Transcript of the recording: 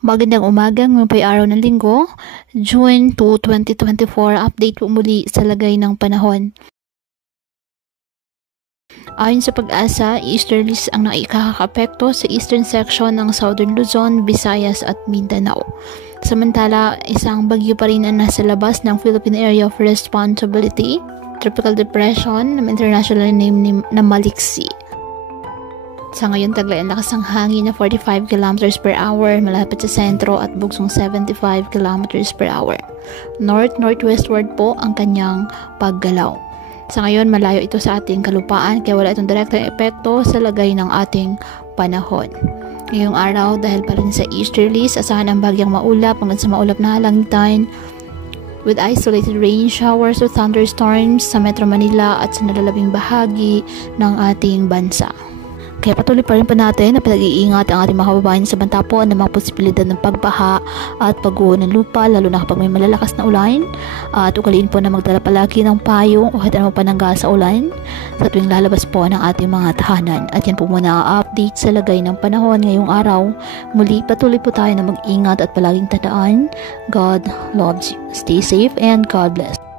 Magandang umaga, ngayon po'y araw ng linggo, June 2, 2024. Update po muli sa lagay ng panahon. Ayon sa Pag-asa, easterlies ang nakikakapekto sa eastern section ng Southern Luzon, Visayas at Mindanao. Samantala, isang bagyo pa rin ang nasa labas ng Philippine Area of Responsibility, Tropical Depression, na international name na Maliksi. Sa ngayon, taglay ang lakas ng hangin na 45 km per hour malapit sa sentro at bugsong 75 km per hour. North-northwestward po ang kanyang paggalaw. Sa ngayon, malayo ito sa ating kalupaan kaya wala itong direktang epekto sa lagay ng ating panahon. Ngayong araw, dahil pa rin sa easterlies, asahan ang bagyang maulap hanggang sa maulap na halangitan with isolated rain showers or thunderstorms sa Metro Manila at sa nalalabing bahagi ng ating bansa. Kaya patuloy pa rin po natin na pinag-iingat ang ating mga kababayan sa banta po ng mga posibilidad ng pagbaha at pagguho ng lupa, lalo na kapag may malalakas na ulan. At ugaliin po na magdala palagi ng payong o kahit anong panangga sa ulan sa tuwing lalabas po ng ating mga tahanan. At yan po muna ang update sa lagay ng panahon ngayong araw. Muli patuloy po tayo na mag-ingat at palaging tandaan, God loves you. Stay safe and God bless.